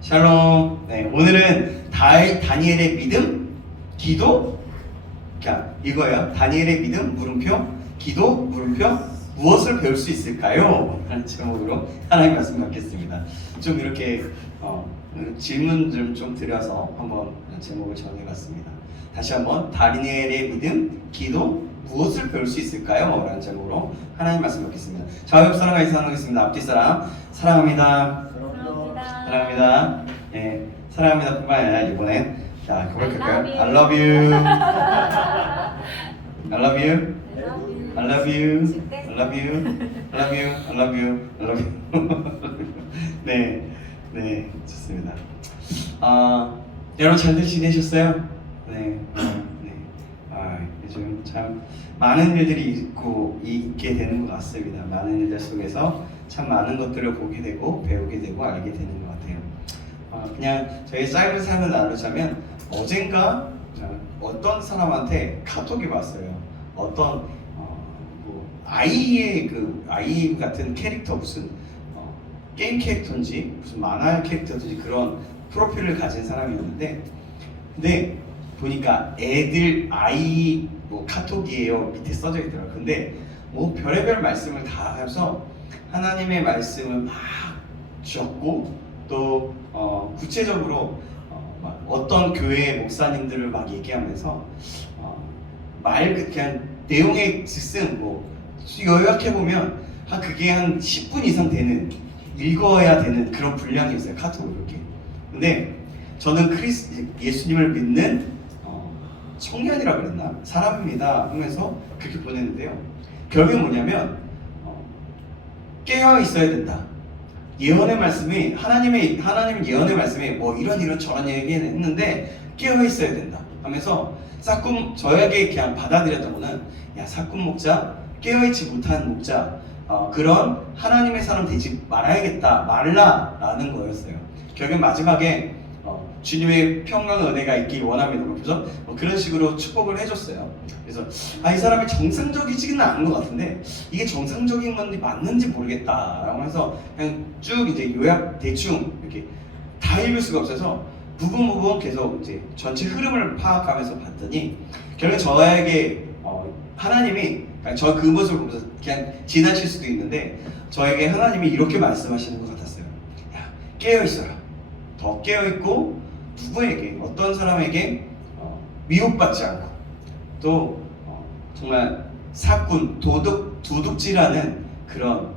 샬롬. 네, 오늘은 다니엘의 믿음, 기도. 자, 이거예요. 다니엘의 믿음, 물음표, 기도, 물음표, 무엇을 배울 수 있을까요? 라는 제목으로 하나님 말씀 받겠습니다. 좀 이렇게 질문 좀 드려서 한번 제목을 정해봤습니다. 다시 한번 다니엘의 믿음, 기도, 무엇을 배울 수 있을까요? 라는 제목으로 하나님 말씀 받겠습니다. 좌우옆 사람과 인사하겠습니다. 앞뒤 사람 사랑합니다. 사랑합니다. 예, 사랑합니다 뿐만 아니라 이번에 자 고백할까요? I love you. I love you. I love you. I love you. I love you. I love you. I love you. 네, 네, 좋습니다. 여러분 잘들 지내셨어요? 네, 네. 요즘 참 많은 일들이 있게 되는 것 같습니다. 많은 일들 속에서 참 많은 것들을 보게 되고 배우게 되고 알게 되는 것 같아요. 그냥 저희 짧은 삶을 나누자면 어젠가 어떤 사람한테 카톡이 왔어요. 어떤 아이 같은 캐릭터 무슨 게임 캐릭터인지 무슨 만화 캐릭터인지 그런 프로필을 가진 사람이었는데, 근데 보니까 아이 카톡이에요 밑에 써져 있더라고요. 근데 별의별 말씀을 다 해서 하나님의 말씀을 막 적고 또 구체적으로 어떤 교회의 목사님들을 막 얘기하면서 그냥 내용의 즉슨 요약해 보면 그게 한 10분 이상 되는 읽어야 되는 그런 분량이었어요. 카톡으로 이렇게. 근데 저는 예수님을 믿는 청년이라 그랬나? 사람입니다 하면서 그렇게 보냈는데요. 결국에 뭐냐면 깨어 있어야 된다. 예언의 말씀이 하나님의 예언의 말씀이 이런 저런 얘기는 했는데 깨어 있어야 된다 하면서 저에게 그냥 받아들였던 거는 사꾼 목자, 깨어 있지 못한 목자, 그런 하나님의 사람 되지 말라라는 거였어요. 결국 마지막에 주님의 평강과 은혜가 있길 원합니다. 그래서 그런 식으로 축복을 해줬어요. 그래서 이 사람이 정상적이지는 않은 것 같은데 이게 정상적인 건지 맞는지 모르겠다라고 해서 그냥 쭉 이제 요약 대충 이렇게 다 읽을 수가 없어서 부분 계속 이제 전체 흐름을 파악하면서 봤더니 결국 저에게 하나님이 저 그 모습을 보면서 그냥 지나칠 수도 있는데 저에게 하나님이 이렇게 말씀하시는 것 같았어요. 깨어 있어라. 더 깨어 있고 누구에게 어떤 사람에게 미혹받지 않고 또 정말 사꾼 도둑질하는 그런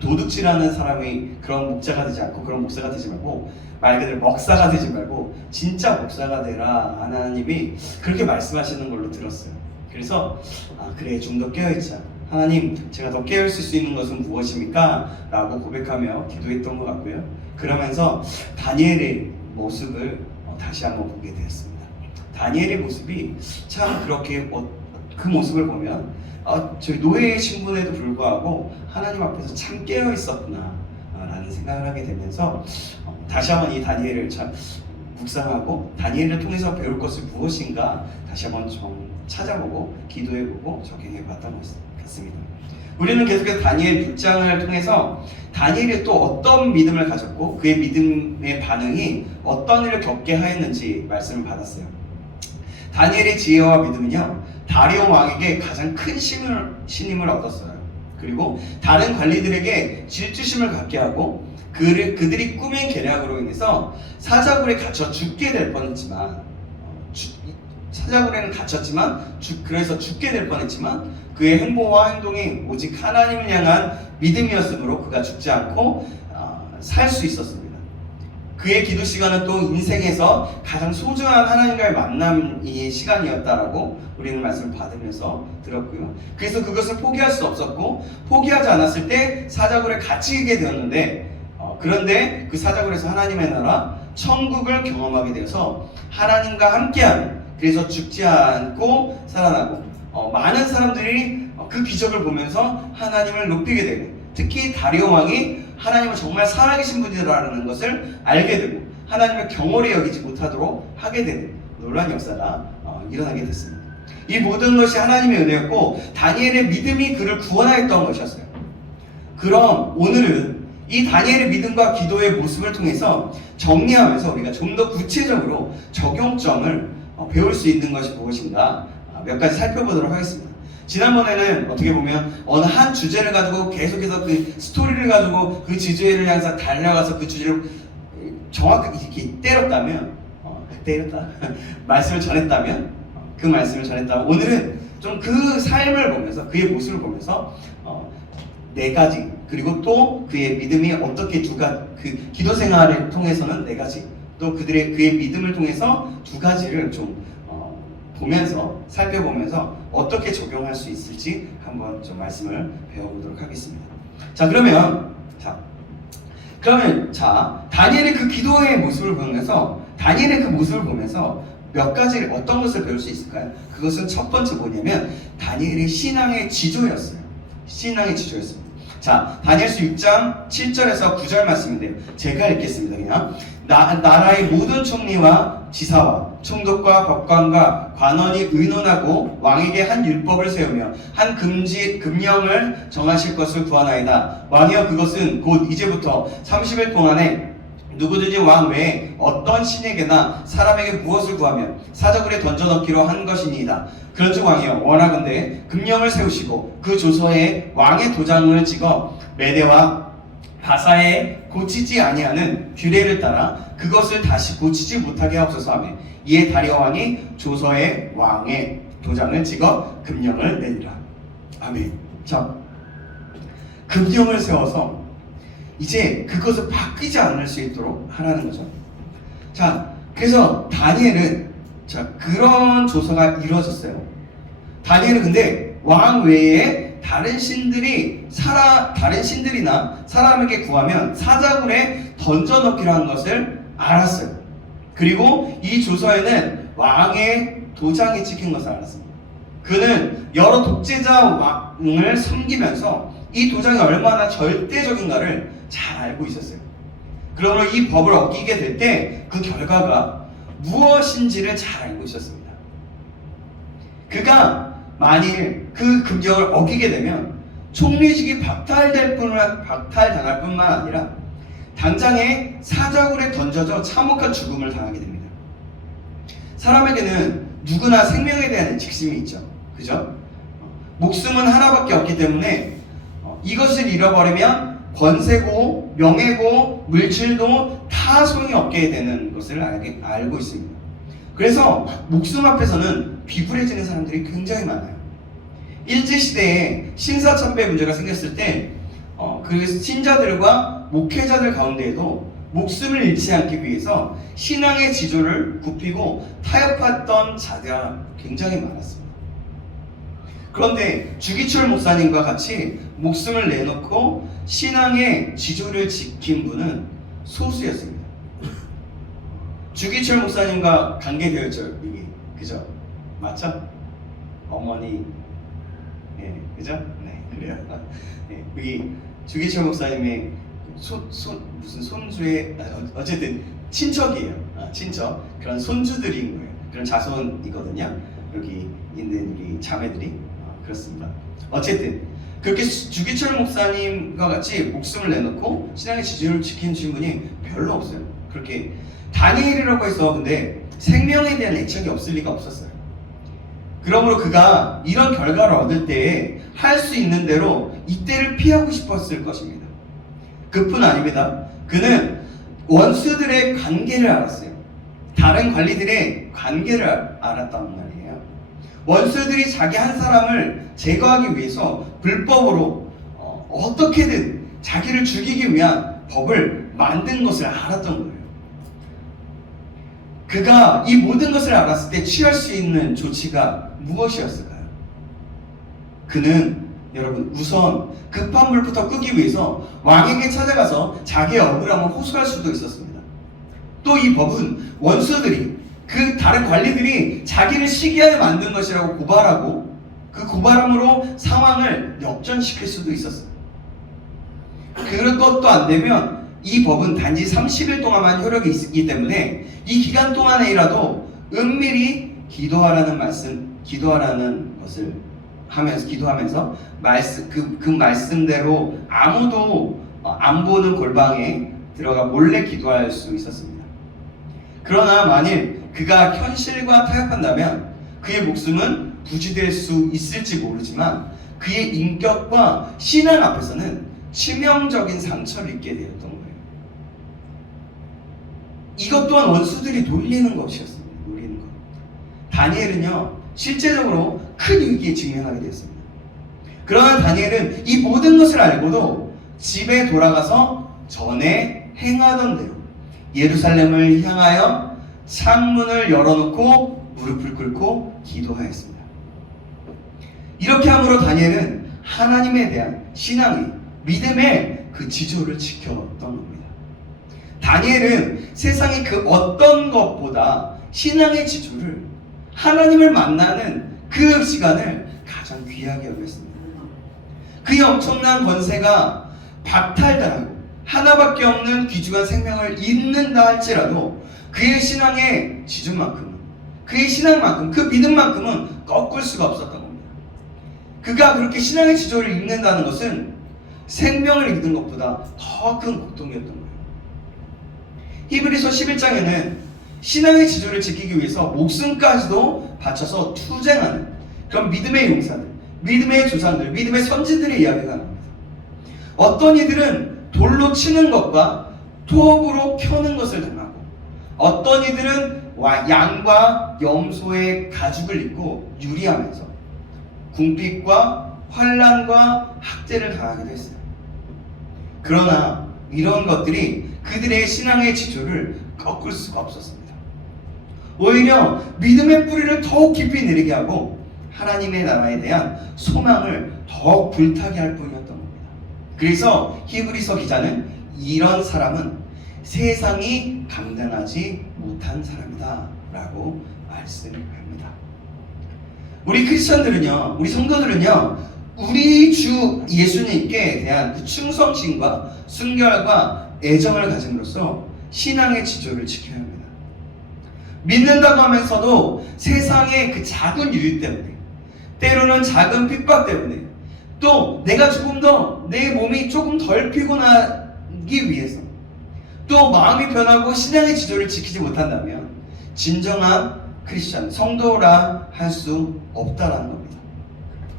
도둑질하는 사람이 그런 목자가 되지 않고 그런 목사가 되지 말고 말 그대로 먹사가 되지 말고 진짜 목사가 되라 하나님이 그렇게 말씀하시는 걸로 들었어요. 그래서 그래 좀 더 깨어있자. 하나님 제가 더 깨어있을 수 있는 것은 무엇입니까? 라고 고백하며 기도했던 것 같고요. 그러면서 다니엘의 모습을 다시 한번 보게 되었습니다. 다니엘의 모습이 참 그렇게 그 모습을 보면 저희 노예의 신분에도 불구하고 하나님 앞에서 참 깨어 있었구나 라는 생각을 하게 되면서 다시 한번 이 다니엘을 참 묵상하고 다니엘을 통해서 배울 것이 무엇인가 다시 한번 좀 찾아보고 기도해보고 적용해봤던 것 같습니다. 우리는 계속해서 다니엘 6장을 통해서 다니엘이 또 어떤 믿음을 가졌고 그의 믿음의 반응이 어떤 일을 겪게 하였는지 말씀을 받았어요. 다니엘의 지혜와 믿음은요 다리오 왕에게 가장 큰 신임을 얻었어요. 그리고 다른 관리들에게 질투심을 갖게 하고 그들이 꾸민 계략으로 인해서 사자굴에 갇혀 죽게 될 뻔했지만 사자굴에는 갇혔지만 그래서 죽게 될 뻔했지만 그의 행보와 행동이 오직 하나님을 향한 믿음이었으므로 그가 죽지 않고 살 수 있었습니다. 그의 기도 시간은 또 인생에서 가장 소중한 하나님과의 만남의 시간이었다라고 우리는 말씀을 받으면서 들었고요. 그래서 그것을 포기할 수 없었고 포기하지 않았을 때 사자굴에 갇히게 되었는데 그런데 그 사자굴에서 하나님의 나라 천국을 경험하게 되어서 하나님과 함께하는, 그래서 죽지 않고 살아나고 많은 사람들이 그 기적을 보면서 하나님을 높이게 되고 특히 다리오 왕이 하나님은 정말 살아계신 분이라는 것을 알게 되고 하나님을 경홀히 여기지 못하도록 하게 되는 놀라운 역사가 일어나게 됐습니다. 이 모든 것이 하나님의 은혜였고 다니엘의 믿음이 그를 구원하였던 것이었어요. 그럼 오늘은 이 다니엘의 믿음과 기도의 모습을 통해서 정리하면서 우리가 좀 더 구체적으로 적용점을 배울 수 있는 것이 무엇인가 몇 가지 살펴보도록 하겠습니다. 지난번에는 어떻게 보면 어느 한 주제를 가지고 계속해서 그 스토리를 가지고 그 주제를 향해서 달려가서 그 주제를 정확하게 이렇게 때렸다 말씀을 전했다면 그 말씀을 전했다면 오늘은 좀 그 삶을 보면서 그의 모습을 보면서 네 가지 그리고 또 그의 믿음이 어떻게 그 기도 생활을 통해서는 네 가지 또 그의 믿음을 통해서 두 가지를 좀 보면서 살펴보면서 어떻게 적용할 수 있을지 한번 좀 말씀을 배워보도록 하겠습니다. 자 그러면 다니엘의 그 기도의 모습을 보면서 몇 가지 어떤 것을 배울 수 있을까요? 그것은 첫 번째 뭐냐면 다니엘의 신앙의 지조였어요. 자, 다니엘서 6장 7절에서 9절 말씀인데요. 제가 읽겠습니다. 그냥 나라의 모든 총리와 지사와 총독과 법관과 관원이 의논하고 왕에게 한 율법을 세우며 한 금령을 정하실 것을 구하나이다. 왕이여 그것은 곧 이제부터 30일 동안에 누구든지 왕 외에 어떤 신에게나 사람에게 무엇을 구하면 사저글에 던져넣기로 한 것이니이다. 그런즉 왕이여 원하건대 금령을 세우시고 그 조서에 왕의 도장을 찍어 메대와 바사에 고치지 아니하는 규례를 따라 그것을 다시 고치지 못하게 하옵소서 하며 이에 다리오 왕이 조서에 왕의 도장을 찍어 금령을 내리라. 아멘. 자, 금령을 세워서 이제 그것을 바뀌지 않을 수 있도록 하라는 거죠. 자, 그래서 다니엘은 그런 조서가 이루어졌어요. 다니엘은 근데 왕 외에 다른 신들이나 사람에게 구하면 사자굴에 던져넣기로 한 것을 알았어요. 그리고 이 조서에는 왕의 도장이 찍힌 것을 알았습니다. 그는 여러 독재자 왕을 섬기면서 이 도장이 얼마나 절대적인가를 잘 알고 있었어요. 그러므로 이 법을 어기게 될 때 그 결과가 무엇인지를 잘 알고 있었습니다. 그가 만일 그 금령을 어기게 되면 총리직이 박탈당할 뿐만 아니라 당장에 사자굴에 던져져 참혹한 죽음을 당하게 됩니다. 사람에게는 누구나 생명에 대한 직심이 있죠. 그죠? 목숨은 하나밖에 없기 때문에 이것을 잃어버리면 권세고 명예고 물질도 다 소용이 없게 되는 것을 알고 있습니다. 그래서 목숨 앞에서는 비굴해지는 사람들이 굉장히 많아요. 일제시대에 신사참배 문제가 생겼을 때 그 신자들과 목회자들 가운데에도 목숨을 잃지 않기 위해서 신앙의 지조를 굽히고 타협했던 자가 굉장히 많았습니다. 그런데 주기철 목사님과 같이 목숨을 내놓고 신앙의 지조를 지킨 분은 소수였습니다. 주기철 목사님과 관계되어 있죠, 여기. 그죠? 맞죠? 어머니. 네, 그죠? 네, 그래요. 네, 여기 주기철 목사님의 무슨 손주의, 어쨌든 친척이에요. 친척. 그런 손주들인 거예요. 그런 자손이거든요. 여기 있는 우리 자매들이. 그렇습니다. 어쨌든 그렇게 주기철 목사님과 같이 목숨을 내놓고 신앙의 지조를 지킨 분이 별로 없어요. 그렇게 다니엘이라고 해서 근데 생명에 대한 애착이 없을 리가 없었어요. 그러므로 그가 이런 결과를 얻을 때에 할 수 있는 대로 이때를 피하고 싶었을 것입니다. 그뿐 아닙니다. 그는 원수들의 관계를 알았어요. 다른 관리들의 관계를 알았단 말이에요. 원수들이 자기 한 사람을 제거하기 위해서 불법으로 어떻게든 자기를 죽이기 위한 법을 만든 것을 알았던 거예요. 그가 이 모든 것을 알았을 때 취할 수 있는 조치가 무엇이었을까요? 그는 여러분 우선 급한 불부터 끄기 위해서 왕에게 찾아가서 자기의 억울함을 호소할 수도 있었습니다. 또 이 법은 원수들이 그 다른 관리들이 자기를 시기하게 만든 것이라고 고발하고 그 고발함으로 상황을 역전시킬 수도 있었어요. 그것도 안 되면 이 법은 단지 30일 동안만 효력이 있기 때문에 이 기간 동안에라도 은밀히 기도하라는 것을 기도하면서 그 말씀대로 아무도 안 보는 골방에 들어가 몰래 기도할 수 있었습니다. 그러나 만일 그가 현실과 타협한다면 그의 목숨은 부지될 수 있을지 모르지만 그의 인격과 신앙 앞에서는 치명적인 상처를 입게 되었던 거예요. 이것 또한 원수들이 놀리는 것이었습니다. 놀리는 것. 다니엘은요, 실제적으로 큰 위기에 직면하게 되었습니다. 그러나 다니엘은 이 모든 것을 알고도 집에 돌아가서 전에 행하던 대로 예루살렘을 향하여 창문을 열어놓고 무릎을 꿇고 기도하였습니다. 이렇게 함으로 다니엘은 하나님에 대한 신앙의 믿음의 그 지조를 지켰던 겁니다. 다니엘은 세상의 그 어떤 것보다 신앙의 지조를, 하나님을 만나는 그 시간을 가장 귀하게 여겼습니다. 그의 엄청난 권세가 박탈당하고 하나밖에 없는 귀중한 생명을 잃는다 할지라도 그의 신앙의 지조만큼은, 그의 신앙만큼, 그 믿음만큼은 꺾을 수가 없었던 겁니다. 그가 그렇게 신앙의 지조를 잃는다는 것은 생명을 잃는 것보다 더 큰 고통이었던 거예요. 히브리서 11장에는 신앙의 지조를 지키기 위해서 목숨까지도 바쳐서 투쟁하는 그런 믿음의 용사들, 믿음의 조상들, 믿음의 선지들의 이야기가 나옵니다. 어떤 이들은 돌로 치는 것과 톱으로 펴는 것을 당하고, 어떤 이들은 양과 염소의 가죽을 입고 유리하면서 궁핍과 환난과 학대를 당하기도 했어요. 그러나 이런 것들이 그들의 신앙의 지조를 꺾을 수가 없었습니다. 오히려 믿음의 뿌리를 더욱 깊이 내리게 하고 하나님의 나라에 대한 소망을 더욱 불타게 할 뿐이었던 겁니다. 그래서 히브리서 기자는 이런 사람은 세상이 감당하지 못한 사람이다 라고 말씀합니다. 우리 크리스천들은요, 우리 성도들은요, 우리 주 예수님께 대한 그 충성심과 순결과 애정을 가짐으로써 신앙의 지조를 지켜야 합니다. 믿는다고 하면서도 세상의 그 작은 유익 때문에, 때로는 작은 핍박 때문에, 또 내가 조금 더 내 몸이 조금 덜 피곤하기 위해서, 또 마음이 변하고 신앙의 지조를 지키지 못한다면 진정한 크리스천, 성도라 할 수 없다라는 겁니다.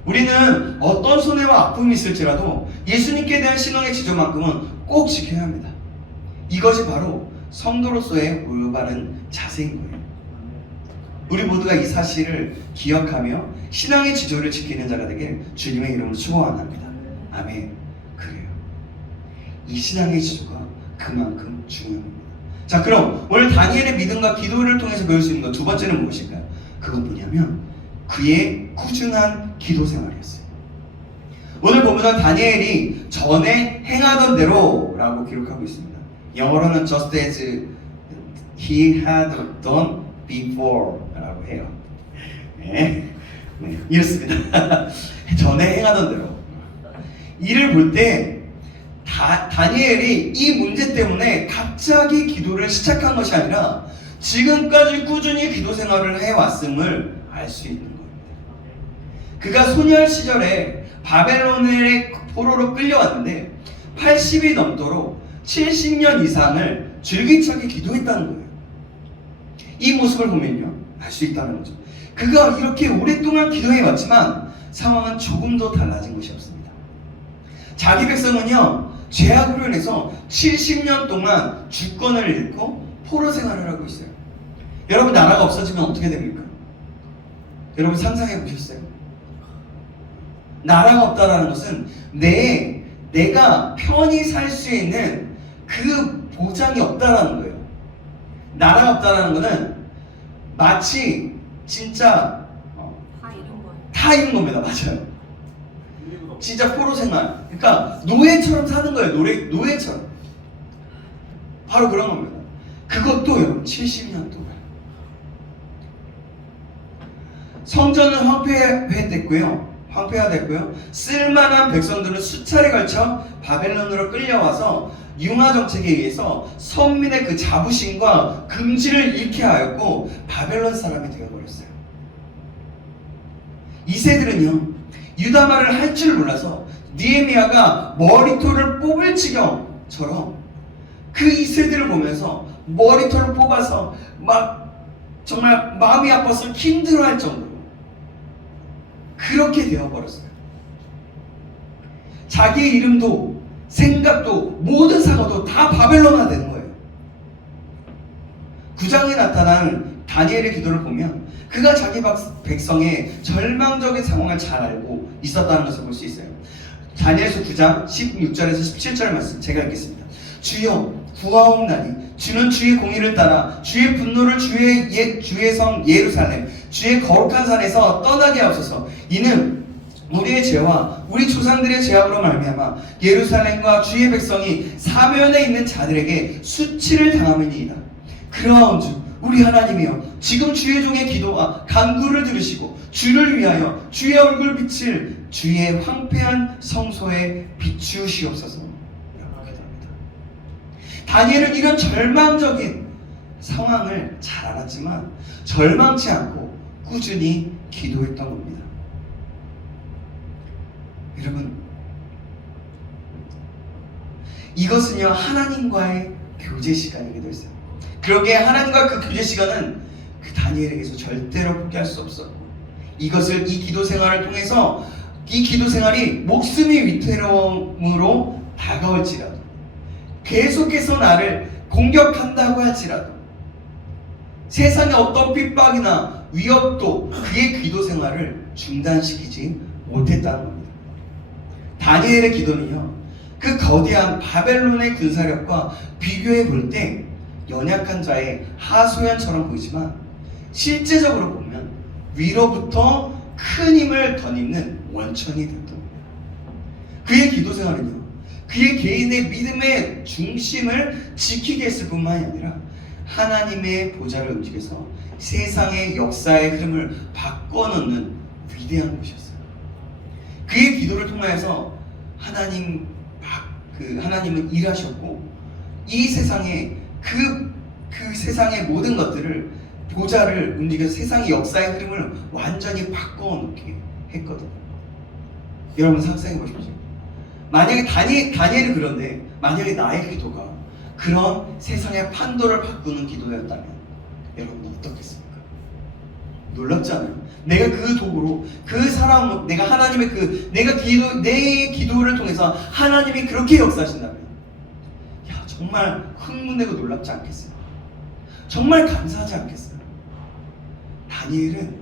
우리는 어떤 손해와 아픔이 있을지라도 예수님께 대한 신앙의 지조만큼은 꼭 지켜야 합니다. 이것이 바로 성도로서의 올바른 자세인 거예요. 우리 모두가 이 사실을 기억하며 신앙의 지조를 지키는 자가 되길 주님의 이름으로 축원합니다. 아멘. 그래요. 이 신앙의 지조가 그만큼 중요합니다. 자, 그럼 오늘 다니엘의 믿음과 기도를 통해서 배울 수 있는 것 두 번째는 무엇일까요? 그건 뭐냐면 그의 꾸준한 기도 생활이었어요. 오늘 보면 다니엘이 전에 행하던 대로라고 기록하고 있습니다. 영어로는 just as he had done before 라고 해요. 네, 이렇습니다. 전에 행하던 대로. 이를 볼 때 다니엘이 이 문제 때문에 갑자기 기도를 시작한 것이 아니라 지금까지 꾸준히 기도 생활을 해왔음을 알 수 있는 겁니다. 그가 소년 시절에 바벨론의 포로로 끌려왔는데 80이 넘도록 70년 이상을 줄기차게 기도했다는 거예요. 이 모습을 보면요, 알 수 있다는 거죠. 그가 이렇게 오랫동안 기도해왔지만 상황은 조금도 달라진 것이 없습니다. 자기 백성은요, 죄악으로 인해서 70년 동안 주권을 잃고 포로 생활을 하고 있어요. 여러분, 나라가 없어지면 어떻게 됩니까? 여러분 상상해 보셨어요? 나라가 없다라는 것은 내가 편히 살 수 있는 그 보장이 없다라는 거예요. 나라가 없다라는 것은 마치 진짜 다 잃은 겁니다. 맞아요. 진짜 포로 생활. 그러니까 노예처럼 사는 거예요. 노예처럼. 바로 그런 겁니다. 그것도 여러분 70년 동안. 성전은 황폐화 됐고요. 쓸만한 백성들은 수차례 걸쳐 바벨론으로 끌려와서 융화 정책에 의해서 선민의 그 자부심과 긍지를 잃게 하였고 바벨론 사람이 되어버렸어요. 이세들은요, 유다 말을 할 줄 몰라서 느헤미야가 머리털을 뽑을 지경처럼 그 이세대를 보면서 머리털을 뽑아서 막 정말 마음이 아파서 힘들어할 정도로 그렇게 되어버렸어요. 자기의 이름도 생각도 모든 사고도 다 바벨론화 되는 거예요. 9장에 나타난 다니엘의 기도를 보면 그가 자기 백성의 절망적인 상황을 잘 알고 있었다는 것을 볼 수 있어요. 다니엘서 9장 16절에서 17절 말씀 제가 읽겠습니다. 주여 구하옵나니 주는 주의 공의를 따라 주의 분노를 주의 성 예루살렘 주의 거룩한 산에서 떠나게 하옵소서. 이는 우리의 죄와 우리 조상들의 죄악으로 말미암아 예루살렘과 주의 백성이 사면에 있는 자들에게 수치를 당함이니이다. 그러하온즉 우리 하나님이여 지금 주의 종의 기도와 간구를 들으시고 주를 위하여 주의 얼굴 빛을 주의 황폐한 성소에 비추시옵소서. 라고 기도합니다. 다니엘은 이런 절망적인 상황을 잘 알았지만 절망치 않고 꾸준히 기도했던 겁니다. 여러분, 이것은요 하나님과의 교제 시간이기도 했어요. 그러기에 하나님과 그 교제 시간은 그 다니엘에게서 절대로 포기할 수 없었고, 이것을 이 기도 생활을 통해서 이 기도 생활이 목숨이 위태로움으로 다가올지라도, 계속해서 나를 공격한다고 할지라도, 세상의 어떤 핍박이나 위협도 그의 기도 생활을 중단시키지 못했다는 겁니다. 다니엘의 기도는요 그 거대한 바벨론의 군사력과 비교해 볼 때 연약한 자의 하소연처럼 보이지만 실제적으로 보면 위로부터 큰 힘을 덧입는 원천이 됐던 겁니다. 그의 기도 생활은요 그의 개인의 믿음의 중심을 지키게 했을 뿐만이 아니라 하나님의 보좌를 움직여서 세상의 역사의 흐름을 바꿔놓는 위대한 곳이었어요. 그의 기도를 통하여서 하나님은 일하셨고, 이 세상에 그 세상의 모든 것들을 보좌를 움직여서 세상의 역사의 흐름을 완전히 바꿔놓게 했거든요. 여러분 상상해 보십시오. 만약에 다니엘이 그런데 만약에 나의 기도가 그런 세상의 판도를 바꾸는 기도였다면 여러분 어떻겠습니까? 놀랍지 않아요? 내가 그 도구로 그 사람, 내가 하나님의 내 기도를 통해서 하나님이 그렇게 역사하신다면, 야 정말 흥분되고 놀랍지 않겠어요? 정말 감사하지 않겠어요? 다니엘은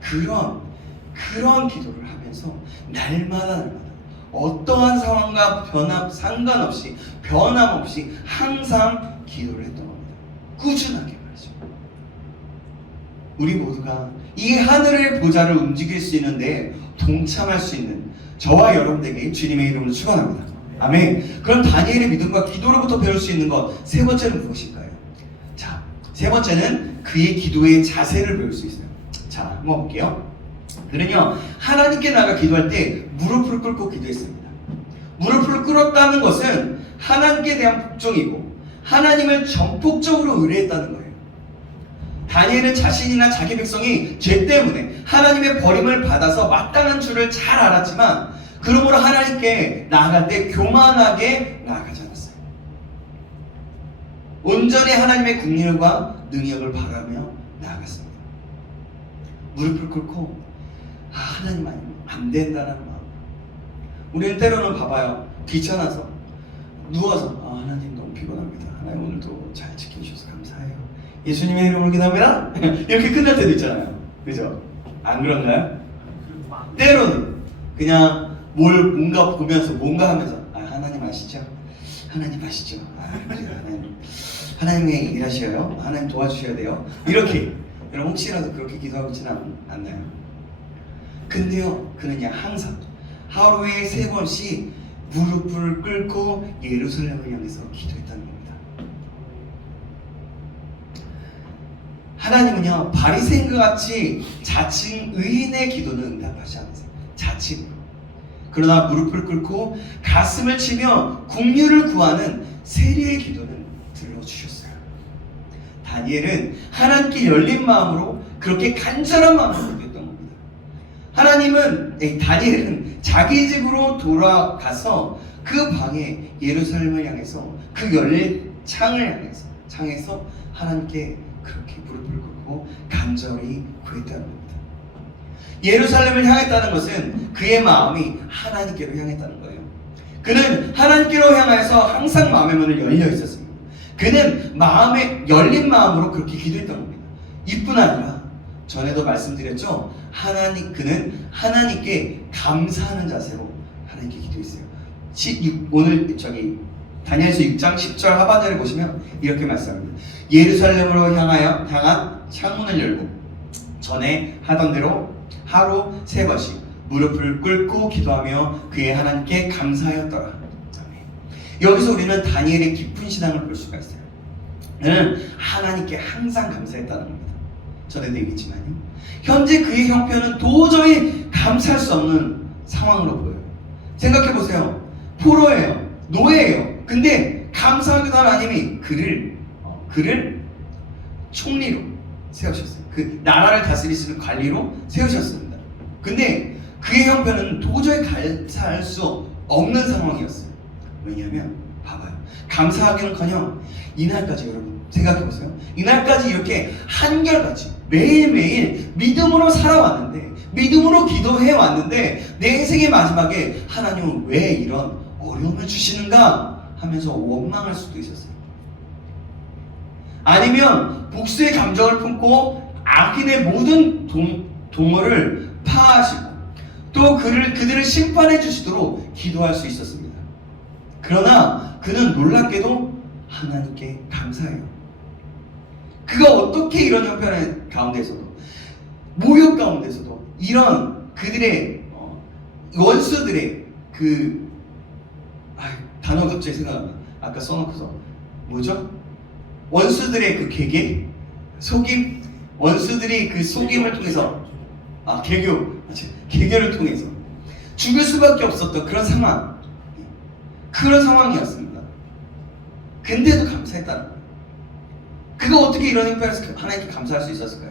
그런 기도를 하면서 날마다 어떠한 상황과 상관없이 변함없이 항상 기도를 했던 겁니다. 꾸준하게 말이죠. 우리 모두가 이 하늘의 보좌를 움직일 수 있는데 동참할 수 있는 저와 여러분에게 주님의 이름으로 축원합니다. 아멘. 그럼 다니엘의 믿음과 기도로부터 배울 수 있는 것 세 번째는 무엇일까요? 자, 세 번째는 그의 기도의 자세를 배울 수 있어요. 자, 한번 볼게요. 그는요 하나님께 나가 기도할 때 무릎을 꿇고 기도했습니다. 무릎을 꿇었다는 것은 하나님께 대한 복종이고 하나님을 전폭적으로 의뢰했다는 거예요. 다니엘은 자신이나 자기 백성이 죄 때문에 하나님의 버림을 받아서 마땅한 줄을 잘 알았지만 그러므로 하나님께 나아갈 때 교만하게 나아가지 않았어요. 온전히 하나님의 국률과 능력을 바라며 나아갔습니다. 무릎을 꿇고 하나님 아니면 안 된다는 마음. 우리는 때로는 봐봐요. 귀찮아서 누워서 하나님 너무 피곤합니다. 하나님 오늘도 잘 지켜주셔서 감사해요. 예수님의 이름으로 기도합니다. 이렇게 끝날 때도 있잖아요. 그죠? 안 그런가요? 때로는 그냥 뭔가 보면서 뭔가 하면서 하나님 아시죠? 하나님 아시죠? 하나님이 일하셔요. 하나님 도와주셔야 돼요. 이렇게 여러분 혹시라도 그렇게 기도하고 있지는 않나요? 근데요 그는요 항상 하루에 3번씩 무릎을 꿇고 예루살렘을 향해서 기도했다는 겁니다. 하나님은요 바리새인과 같이 자칭 의인의 기도는 응답하지 않으세요. 자칭으로. 그러나 무릎을 꿇고 가슴을 치며 긍휼을 구하는 세리의 기도는 들어주셨어요. 다니엘은 하나님께 열린 마음으로 그렇게 간절한 마음으로 기도했던 겁니다. 하나님은 다니엘은 자기 집으로 돌아가서 그 방에 예루살렘을 향해서 그 열린 창에서 하나님께 그렇게 무릎을 꿇고 간절히 구했다는 겁니다. 예루살렘을 향했다는 것은 그의 마음이 하나님께로 향했다는 거예요. 그는 하나님께로 향해서 항상 마음의 문을 열려 있었습니다. 그는 열린 마음으로 그렇게 기도했던 겁니다. 이뿐 아니라 전에도 말씀드렸죠. 그는 하나님께 감사하는 자세로 하나님께 기도했어요. 오늘 다니엘서 6장 10절 하반절에 보시면 이렇게 말씀합니다. 예루살렘으로 향한 창문을 열고 전에 하던 대로 하루 3번씩 무릎을 꿇고 기도하며 그의 하나님께 감사하였더라. 여기서 우리는 다니엘의 깊은 신앙을 볼 수가 있어요. 그는 하나님께 항상 감사했다는 겁니다. 전에도 얘기했지만요. 현재 그의 형편은 도저히 감사할 수 없는 상황으로 보여요. 생각해보세요. 포로예요. 노예예요. 근데 감사하기도 하나님이 그를 총리로 세우셨어요. 그 나라를 다스리시는 관리로 세우셨습니다. 근데 그의 형편은 도저히 감사할 수 없는 상황이었어요. 왜냐하면 봐봐요. 감사하기는커녕 이날까지 여러분 생각해보세요. 이날까지 이렇게 한결같이 매일매일 믿음으로 살아왔는데, 믿음으로 기도해왔는데 내 인생의 마지막에 하나님은 왜 이런 어려움을 주시는가 하면서 원망할 수도 있었어요. 아니면 복수의 감정을 품고 악인의 모든 동어를 파하시고 또 그들을 심판해 주시도록 기도할 수 있었습니다. 그러나 그는 놀랍게도 하나님께 감사해요. 그가 어떻게 이런 형편 가운데서도, 모욕 가운데서도, 이런 그들의 원수들의 단어 갑자기 생각납니다. 아까 써놓고서 뭐죠? 원수들의 그 계계, 속임, 원수들이 그 속임을 통해서 개교를 통해서 죽을 수밖에 없었던 그런 상황이었습니다. 근데도 감사했다는 거예요. 그가 어떻게 이런 형편에서 하나님께 감사할 수 있었을까요?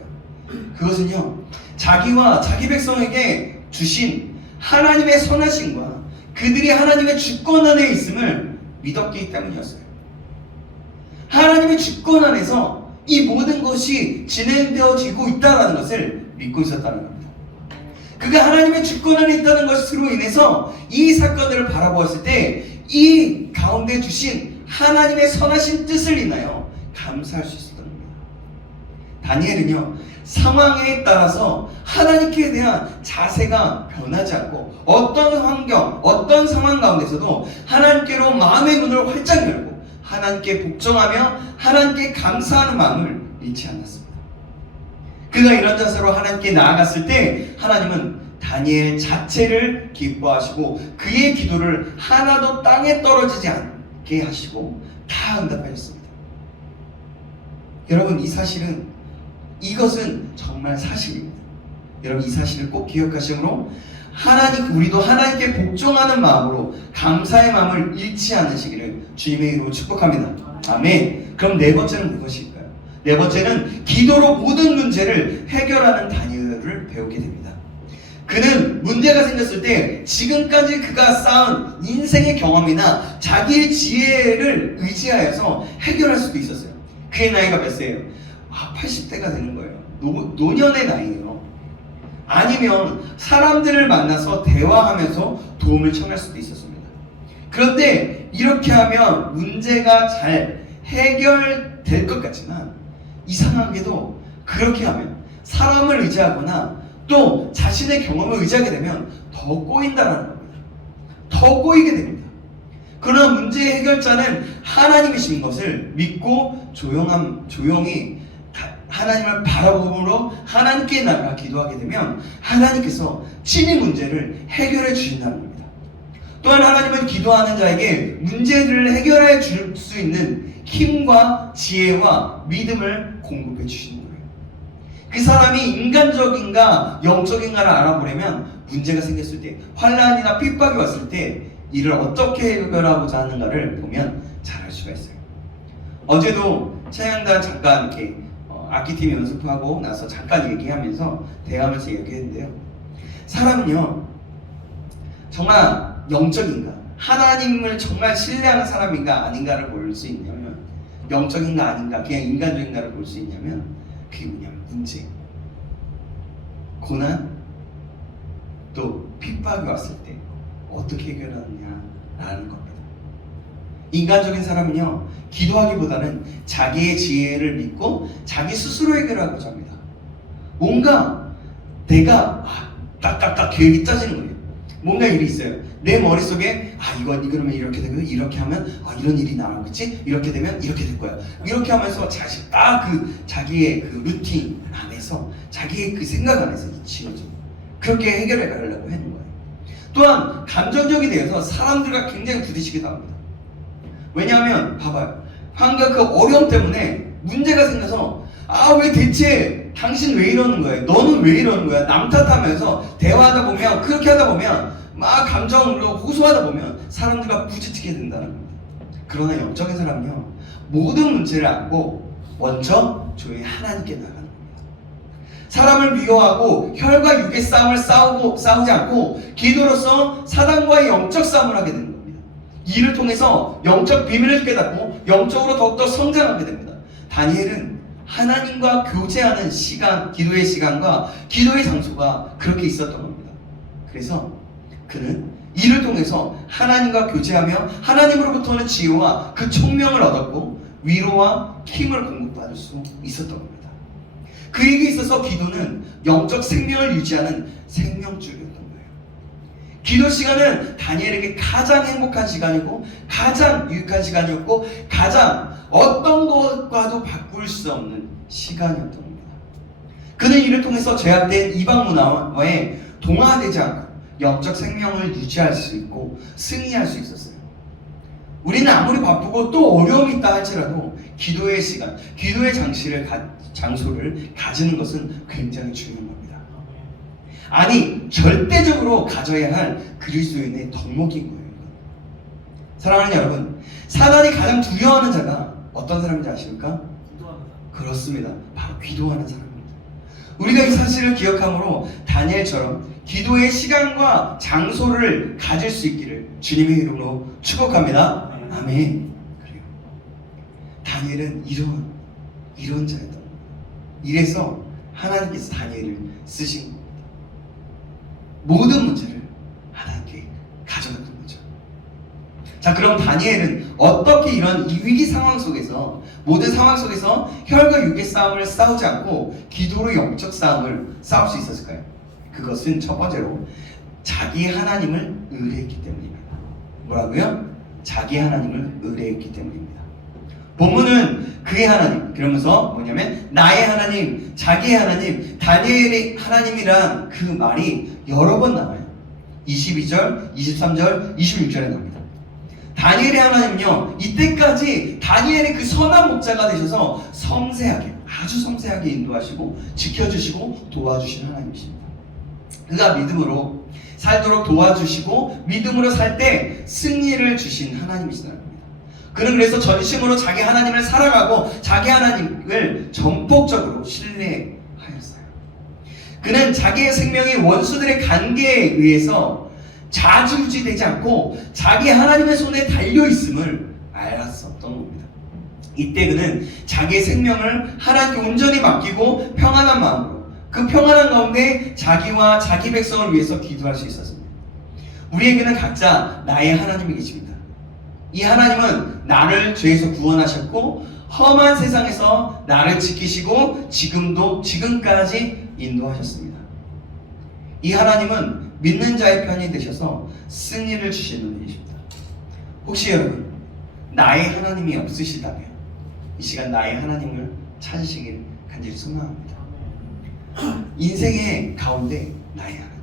그것은요, 자기와 자기 백성에게 주신 하나님의 선하심과 그들이 하나님의 주권 안에 있음을 믿었기 때문이었어요. 하나님의 주권 안에서 이 모든 것이 진행되어지고 있다는 것을 믿고 있었다는 겁니다. 그가 하나님의 주권 안에 있다는 것으로 인해서 이 사건들을 바라보았을 때 이 가운데 주신 하나님의 선하신 뜻을 인하여 감사할 수 있었던 겁니다. 다니엘은요, 상황에 따라서 하나님께 대한 자세가 변하지 않고 어떤 환경, 어떤 상황 가운데서도 하나님께로 마음의 문을 활짝 열고 하나님께 복종하며 하나님께 감사하는 마음을 잃지 않았습니다. 그가 이런 자세로 하나님께 나아갔을 때 하나님은 다니엘 자체를 기뻐하시고 그의 기도를 하나도 땅에 떨어지지 않게 하시고 다 응답하셨습니다. 여러분, 이것은 정말 사실입니다. 여러분, 이 사실을 꼭 기억하시므로 우리도 하나님께 복종하는 마음으로 감사의 마음을 잃지 않으시기를 주님의 이름으로 축복합니다. 아멘. 그럼 네 번째는 무엇일까요? 네 번째는 기도로 모든 문제를 해결하는 다니엘을 배우게 됩니다. 그는 문제가 생겼을 때 지금까지 그가 쌓은 인생의 경험이나 자기의 지혜를 의지하여서 해결할 수도 있었어요. 그의 나이가 몇 세예요? 80대가 되는 거예요. 노년의 나이예요. 아니면 사람들을 만나서 대화하면서 도움을 청할 수도 있었습니다. 그런데 이렇게 하면 문제가 잘 해결될 것 같지만 이상하게도 그렇게 하면 사람을 의지하거나 또 자신의 경험을 의지하게 되면 더 꼬인다는 겁니다. 더 꼬이게 됩니다. 그러나 문제의 해결자는 하나님이신 것을 믿고 조용히 하나님을 바라보므로 하나님께 나아가 기도하게 되면 하나님께서 친히 문제를 해결해 주신다는 겁니다. 또한 하나님은 기도하는 자에게 문제를 해결해 줄 수 있는 힘과 지혜와 믿음을 공급해 주시는 거예요. 그 사람이 인간적인가 영적인가를 알아보려면 문제가 생겼을 때, 환난이나 핍박이 왔을 때 이를 어떻게 해결하고자 하는가를 보면 잘 알 수가 있어요. 어제도 찬양단 잠깐 이렇게 악기팀 연습하고 나서 잠깐 얘기하면서 대화하면서 얘기했는데요. 사람은요, 정말 영적인가, 하나님을 정말 신뢰하는 사람인가 아닌가를 볼 수 있냐면, 영적인가 아닌가, 그냥 인간적인가를 볼 수 있냐면, 그게 뭐냐면 문제, 고난, 또 핍박이 왔을 때 어떻게 해결하느냐라는 겁니다. 인간적인 사람은요, 기도하기보다는 자기의 지혜를 믿고 자기 스스로 해결하고자 합니다. 뭔가 내가 딱딱딱 계획이 짜지는 거예요. 뭔가 일이 있어요. 내 머릿속에 이건 그러면 이렇게 되고, 이렇게 하면 이런 일이 나오겠지, 이렇게 되면 이렇게 될 거야, 이렇게 하면서 자기의 그 루틴 안에서, 자기의 그 생각 안에서 지어져 그렇게 해결해 가려고 하는 거예요. 또한 감정적이 되어서 사람들과 굉장히 부딪히기도 합니다. 왜냐하면 봐봐요, 방금 그 어려움 때문에 문제가 생겨서 왜 대체 당신 왜 이러는 거예요? 너는 왜 이러는 거야? 남 탓하면서 대화하다 보면, 그렇게 하다 보면 막 감정으로 호소하다 보면 사람들과 부딪히게 된다는 겁니다. 그러나 영적인 사람은요, 모든 문제를 안고 먼저 저희 하나님께 나가는 겁니다. 사람을 미워하고 혈과 육의 싸움을 싸우지 않고 기도로서 사단과의 영적 싸움을 하게 되는 겁니다. 이를 통해서 영적 비밀을 깨닫고 영적으로 더욱더 성장하게 됩니다. 다니엘은 하나님과 교제하는 시간, 기도의 시간과 기도의 장소가 그렇게 있었던 겁니다. 그래서 그는 이를 통해서 하나님과 교제하며 하나님으로부터 는 지혜와 그 총명을 얻었고 위로와 힘을 공급받을 수 있었던 겁니다. 그에게 있어서 기도는 영적 생명을 유지하는 생명줄이었던 거예요. 기도 시간은 다니엘에게 가장 행복한 시간이고 가장 유익한 시간이었고 가장 어떤 것과도 바꿀 수 없는 시간이었던 겁니다. 그는 이를 통해서 죄악된 이방 문화에 동화되지 않고 영적 생명을 유지할 수 있고 승리할 수 있었어요. 우리는 아무리 바쁘고 또 어려움이 있다 할지라도 기도의 시간, 기도의 장소를 가지는 것은 굉장히 중요한 겁니다. 아니, 절대적으로 가져야 할 그리스도인의 덕목인 거예요. 사랑하는 여러분, 사단이 가장 두려워하는 자가 어떤 사람인지 아십니까? 기도하는 사람. 그렇습니다. 바로 기도하는 사람입니다. 우리가 이 사실을 기억함으로 다니엘처럼 기도의 시간과 장소를 가질 수 있기를 주님의 이름으로 축복합니다. 아멘. 그래요. 다니엘은 이런 자였던 겁니다. 이래서 하나님께서 다니엘을 쓰신 겁니다. 모든 문제를 하나님께 가져갔던 거죠. 자, 그럼 다니엘은 어떻게 이런 위기 상황 속에서, 모든 상황 속에서 혈과 육의 싸움을 싸우지 않고 기도로 영적 싸움을 싸울 수 있었을까요? 그것은 첫 번째로 자기 하나님을 의뢰했기 때문입니다. 뭐라고요? 자기 하나님을 의뢰했기 때문입니다. 본문은 그의 하나님, 그러면서 뭐냐면 나의 하나님, 자기의 하나님, 다니엘의 하나님이란 그 말이 여러 번 나와요. 22절, 23절, 26절에 나옵니다. 다니엘의 하나님은요, 이때까지 다니엘의 그 선한 목자가 되셔서 섬세하게, 아주 섬세하게 인도하시고 지켜주시고 도와주시는 하나님이십니다. 그가 믿음으로 살도록 도와주시고 믿음으로 살 때 승리를 주신 하나님이시라는 겁니다. 그는 그래서 전심으로 자기 하나님을 사랑하고 자기 하나님을 전폭적으로 신뢰하였어요. 그는 자기의 생명이 원수들의 관계에 의해서 좌지우지되지 않고 자기 하나님의 손에 달려있음을 알았었던 겁니다. 이때 그는 자기의 생명을 하나님께 온전히 맡기고 평안한 마음으로 그 평안한 가운데 자기와 자기 백성을 위해서 기도할 수 있었습니다. 우리에게는 각자 나의 하나님이 계십니다. 이 하나님은 나를 죄에서 구원하셨고 험한 세상에서 나를 지키시고 지금까지 인도하셨습니다. 이 하나님은 믿는 자의 편이 되셔서 승리를 주시는 분이십니다. 혹시 여러분 나의 하나님이 없으시다면 이 시간 나의 하나님을 찾으시길 간절히 소망합니다. 인생의 가운데 나의 하나님,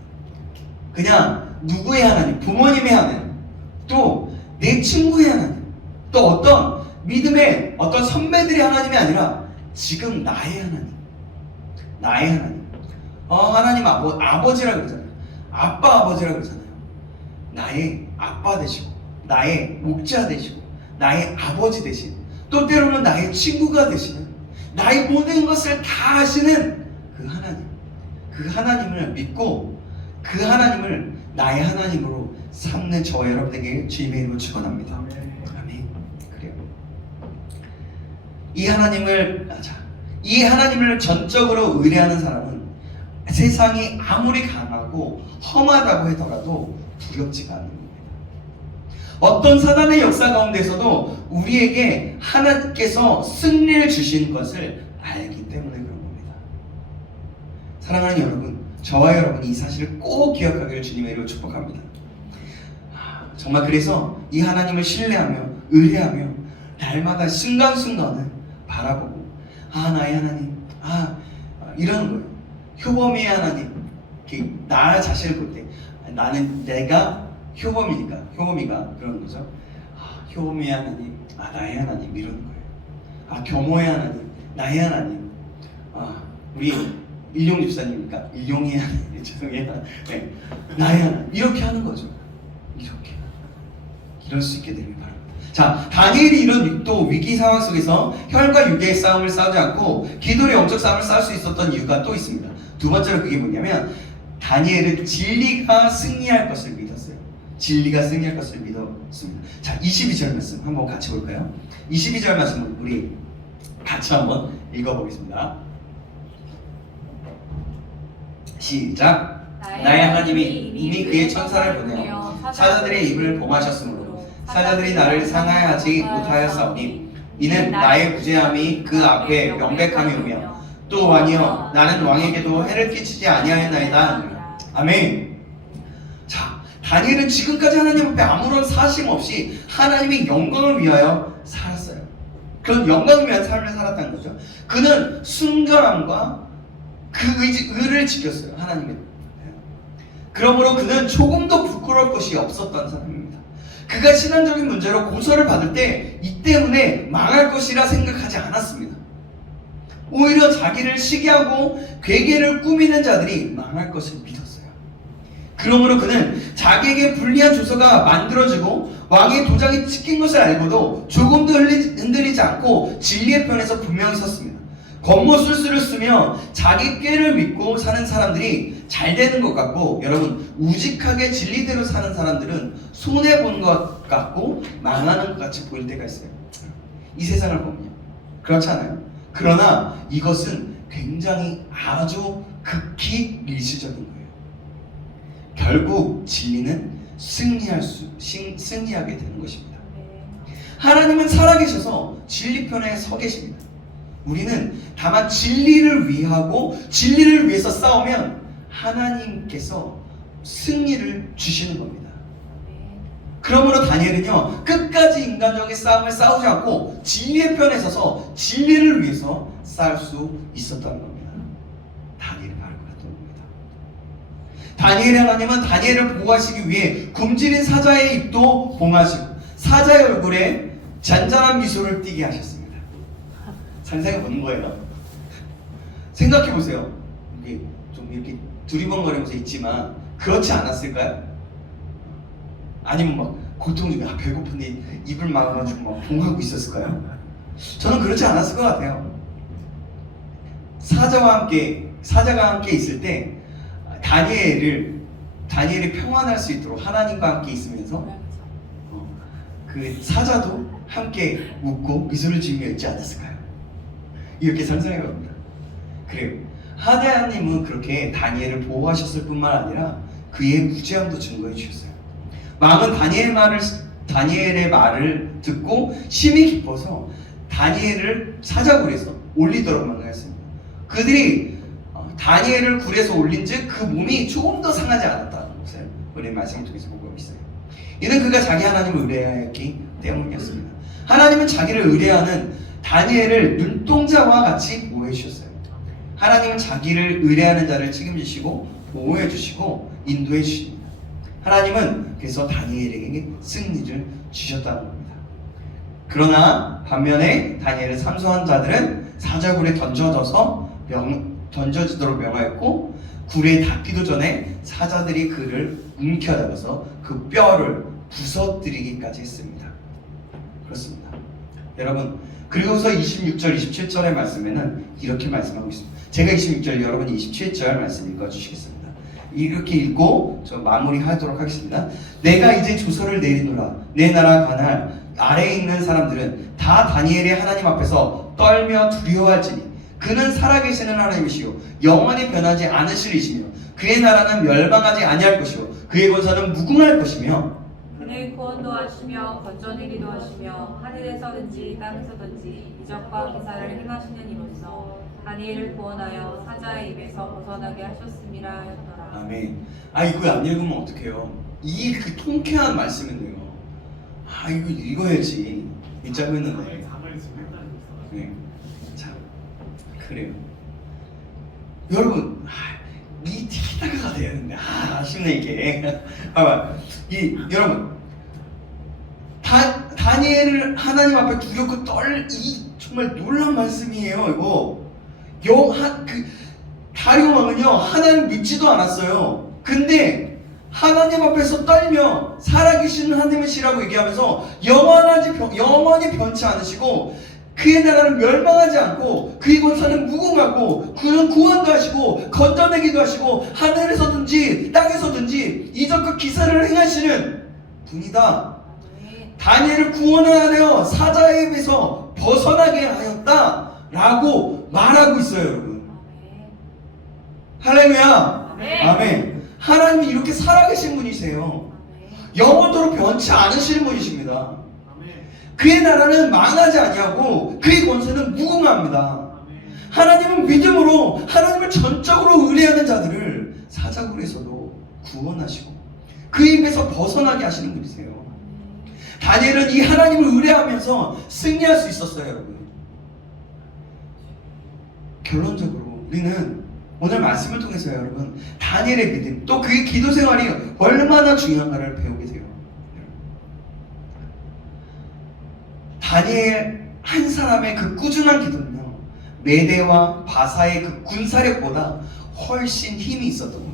그냥 누구의 하나님, 부모님의 하나님, 또 내 친구의 하나님, 또 어떤 믿음의 어떤 선배들의 하나님이 아니라 지금 나의 하나님, 나의 하나님. 하나님 아버지라고 그러잖아요. 아버지라고 그러잖아요. 나의 아빠 되시고 나의 목자 되시고 나의 아버지 되신, 또 때로는 나의 친구가 되시는, 나의 모든 것을 다 하시는 그 하나님, 그 하나님을 믿고 그 하나님을 나의 하나님으로 삼는 저와 여러분에게 주님의 이름으로 축원합니다. 아멘. 그래요. 이 하나님을 전적으로 의뢰하는 사람은 세상이 아무리 강하고 험하다고 하더라도 두렵지가 않은 겁니다. 어떤 사단의 역사 가운데서도 우리에게 하나님께서 승리를 주신 것을 알기 때문에 그런 겁니다. 사랑하는 여러분, 저와 여러분이 이 사실을 꼭 기억하기를 주님의 이름으로 축복합니다. 정말 그래서 이 하나님을 신뢰하며 의뢰하며 날마다 순간순간을 바라보고 나의 하나님, 이러는 거예요. 효범이의 하나님, 나 자신을 볼 때 나는 내가 효범이니까 효범이가 그러는 거죠. 효범이의 하나님, 나의 하나님 이러는 거예요. 겸호의 하나님, 나의 하나님. 우리 일용 집사님이니까 일용의 하나님, 죄송해요. 네, 나의 하나님 이렇게 하는 거죠. 이렇게 이럴 수 있게 되길 바랍니다. 자, 다니엘이 이런 또 위기 상황 속에서 혈과 육의 싸움을 싸우지 않고 기도의 영적 싸움을 싸울 수 있었던 이유가 또 있습니다. 두 번째로 그게 뭐냐면 다니엘은 진리가 승리할 것을 믿었어요. 진리가 승리할 것을 믿었습니다. 자, 22절 말씀 한번 같이 볼까요? 22절 말씀을 우리 같이 한번 읽어보겠습니다. 시작. 나의 하나님이 이미 그의 천사를 보내어 사자들의 입을 봉하셨으므로 사자들이 나를 상하여하지 못하였사오니 이는 나의 무죄함이 그 앞에 명백함이 오며 또 왕이여 나는 왕에게도 해를 끼치지 아니하였나이다. 아멘. 자, 다니엘은 지금까지 하나님 앞에 아무런 사심 없이 하나님의 영광을 위하여 살았어요. 그런 영광을 위한 삶을 살았다는 거죠. 그는 순결함과 그 의를 지켰어요. 하나님의. 그러므로 그는 조금도 부끄러울 것이 없었던 사람입니다. 그가 신앙적인 문제로 고소를 받을 때 이 때문에 망할 것이라 생각하지 않았습니다. 오히려 자기를 시기하고 괴계를 꾸미는 자들이 망할 것을 믿었어요. 그러므로 그는 자기에게 불리한 조서가 만들어지고 왕의 도장이 찍힌 것을 알고도 조금도 흔들리지 않고 진리의 편에서 분명히 섰습니다. 겉모술수를 쓰며 자기 꾀를 믿고 사는 사람들이 잘 되는 것 같고, 여러분 우직하게 진리대로 사는 사람들은 손해보는 것 같고 망하는 것 같이 보일 때가 있어요. 이 세상을 보면요, 그렇지 않아요? 그러나 이것은 굉장히 아주 극히 일시적인 거예요. 결국 진리는 승리하게 되는 것입니다. 하나님은 살아계셔서 진리 편에 서 계십니다. 우리는 다만 진리를 위하고 진리를 위해서 싸우면 하나님께서 승리를 주시는 겁니다. 그러므로 다니엘은요, 끝까지 인간적인 싸움을 싸우지 않고 진리의 편에 서서 진리를 위해서 싸울 수 있었다는 겁니다. 다니엘이 바로 그랬던 겁니다. 다니엘의 하나님은 다니엘을 보호하시기 위해 굶주린 사자의 입도 봉하시고 사자의 얼굴에 잔잔한 미소를 띠게 하셨습니다. 상상해 보는 거예요. 생각해 보세요. 이게 좀 이렇게 두리번거리면서 있지만 그렇지 않았을까요? 아니면 막 고통 중에 배고픈데 입을 막아가지고 막 봉하고 있었을까요? 저는 그렇지 않았을 것 같아요. 사자가 함께 있을 때 다니엘이 평안할 수 있도록 하나님과 함께 있으면서 그 사자도 함께 웃고 미소를 지으며 있지 않았을까요? 이렇게 상상해 봅니다. 그래요. 하나님은 그렇게 다니엘을 보호하셨을 뿐만 아니라 그의 무죄함도 증거해 주셨어요. 왕은 다니엘의 말을 듣고 심히 기뻐서 다니엘을 사자굴에서 올리도록 명령했습니다. 그들이 다니엘을 굴에서 올린즉 그 몸이 조금 더 상하지 않았다는 것을 우리 말씀을 통해서 보고 있어요. 이는 그가 자기 하나님을 의뢰하였기 때문이었습니다. 하나님은 자기를 의뢰하는 다니엘을 눈동자와 같이 보호해 주셨어요. 하나님은 자기를 의뢰하는 자를 책임지시고 보호해 주시고 인도해 주십니다. 하나님은 그래서 다니엘에게 승리를 주셨다는 겁니다. 그러나 반면에 다니엘을 삼소한 자들은 사자굴에 던져지도록 명하였고, 굴에 닿기도 전에 사자들이 그를 움켜잡아서 그 뼈를 부서뜨리기까지 했습니다. 그렇습니다. 여러분, 그리고서 26절, 27절의 말씀에는 이렇게 말씀하고 있습니다. 제가 26절, 여러분이 27절 말씀 읽어주시겠습니다. 이렇게 읽고 저 마무리하도록 하겠습니다. 내가 이제 조서를 내리노라. 내 나라 관할 아래에 있는 사람들은 다 다니엘의 하나님 앞에서 떨며 두려워할지니 그는 살아계시는 하나님이시요 영원히 변하지 않으실 이시며 그의 나라는 멸망하지 아니할 것이요 그의 권세는 무궁할 것이며 그는 구원도 하시며 건져내기도 하시며 하늘에서든지 땅에서든지 이적과 기사를 행하시는 이로써 다니엘을 구원하여 사자의 입에서 벗어나게 하셨음이라 하였더라. 아멘. 이거 안 읽으면 어떡해요? 이 그 통쾌한 말씀인데요. 이거 읽어야지. 읽자고 했는데. 네. 자, 그래요. 여러분, 이 티키타카가 돼야 되는데, 아쉽네 이게. 봐봐, 여러분, 다니엘을 하나님 앞에 두렵고 이 정말 놀라운 말씀이에요. 이거 다리오 왕은요 하나님 믿지도 않았어요. 근데 하나님 앞에서 떨며 살아계시는 하나님이시라고 얘기하면서 영원히 변치 않으시고 그의 나라는 멸망하지 않고 그의 권세는 무궁하고 그는 구원도 하시고 건져내기도 하시고 하늘에서든지 땅에서든지 이적과 기사를 행하시는 분이다. 다니엘을 구원하여 사자의 입에서 벗어나게 하였다 라고 말하고 있어요. 여러분, 할렐루야. 아멘. 하나님이 이렇게 살아계신 분이세요. 영원토록 변치 않으시는 분이십니다. 그의 나라는 망하지 아니하고 그의 권세는 무궁합니다. 하나님은 믿음으로 하나님을 전적으로 의뢰하는 자들을 사자굴에서도 구원하시고 그 입에서 벗어나게 하시는 분이세요. 다니엘은 이 하나님을 의뢰하면서 승리할 수 있었어요. 여러분, 결론적으로 우리는 오늘 말씀을 통해서 여러분 다니엘의 믿음 또 그의 기도 생활이 얼마나 중요한가를 배우게 돼요. 다니엘 한 사람의 그 꾸준한 기도는요 메대와 바사의 그 군사력보다 훨씬 힘이 있었던 겁니다.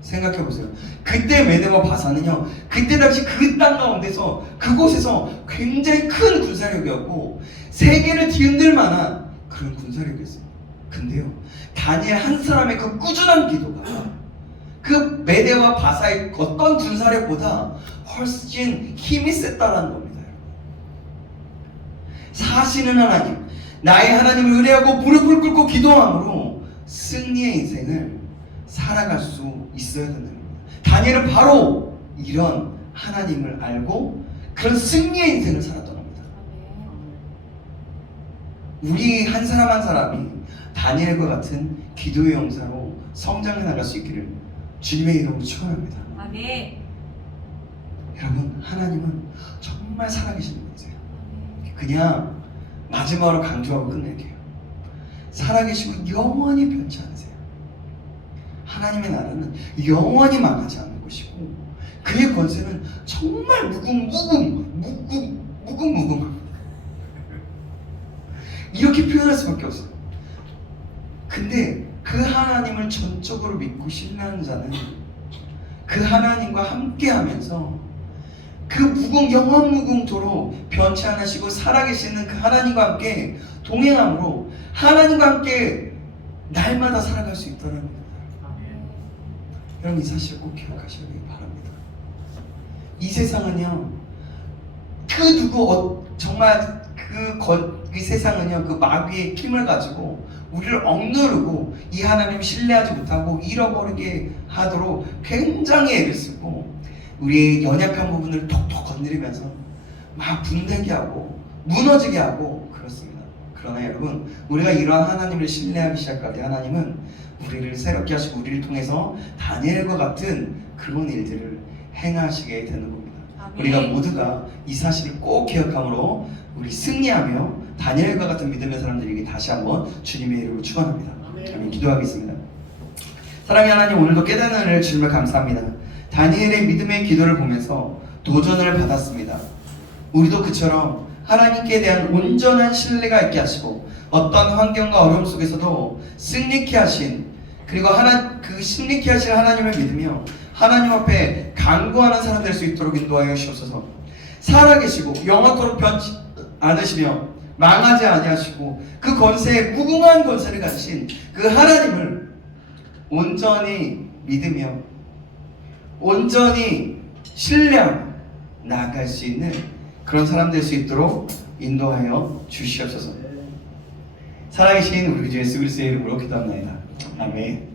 생각해 보세요. 그때 메대와 바사는요 그때 당시 그 땅 가운데서 그곳에서 굉장히 큰 군사력이었고 세계를 뒤흔들 만한 그런 군사력이었어요. 근데요 다니엘 한 사람의 그 꾸준한 기도가 그 메대와 바사의 어떤 군사력보다 훨씬 힘이 셌다라는 겁니다. 사시는 하나님, 나의 하나님을 의뢰하고 무릎을 꿇고 기도함으로 승리의 인생을 살아갈 수 있어야 된다는 겁니다. 다니엘은 바로 이런 하나님을 알고 그런 승리의 인생을 살았던 겁니다. 우리 한 사람 한 사람이 다니엘과 같은 기도의 용사로 성장해 나갈 수 있기를 주님의 이름으로 축원합니다. 아멘. 여러분, 하나님은 정말 살아계시는 분이세요. 그냥 마지막으로 강조하고 끝낼게요. 살아계시고 영원히 변치 않으세요. 하나님의 나라는 영원히 망하지 않는 것이고 그의 권세는 정말 무궁무궁합니다. 이렇게 표현할 수밖에 없어요. 근데 그 하나님을 전적으로 믿고 신뢰하는 자는 그 하나님과 함께하면서 그 영원 무궁토록 변치 않으시고 살아계시는 그 하나님과 함께 동행함으로 하나님과 함께 날마다 살아갈 수 있다는 겁니다. 여러분, 이 사실을 꼭 기억하시기 바랍니다. 이 세상은요 정말 이 세상은요 그 마귀의 힘을 가지고 우리를 억누르고 이 하나님을 신뢰하지 못하고 잃어버리게 하도록 굉장히 애를 쓰고 우리의 연약한 부분을 톡톡 건드리면서 막 분되게 하고 무너지게 하고 그렇습니다. 그러나 여러분, 우리가 이러한 하나님을 신뢰하기 시작할 때 하나님은 우리를 새롭게 하시고 우리를 통해서 다니엘과 같은 그런 일들을 행하시게 되는 겁니다. 아멘. 우리가 모두가 이 사실을 꼭 기억함으로 우리 승리하며 다니엘과 같은 믿음의 사람들에게 다시 한번 주님의 이름으로 축원합니다. 아멘. 기도하겠습니다. 사랑의 하나님, 오늘도 깨닫는 은혜를 주님을 감사합니다. 다니엘의 믿음의 기도를 보면서 도전을 받았습니다. 우리도 그처럼 하나님께 대한 온전한 신뢰가 있게 하시고 어떤 환경과 어려움 속에서도 승리케 하신 그리고 그 승리케 하신 하나님을 믿으며 하나님 앞에 간구하는 사람 될 수 있도록 인도하여 주옵소서. 살아계시고 영원토록 변치 않으시며 망하지 아니하시고 그 권세에 무궁한 권세를 가지신 그 하나님을 온전히 믿으며 온전히 신뢰하고 나아갈 수 있는 그런 사람 될 수 있도록 인도하여 주시옵소서. 살아계신 우리 주 예수 그리스도의 이름으로 기도합니다. 아멘.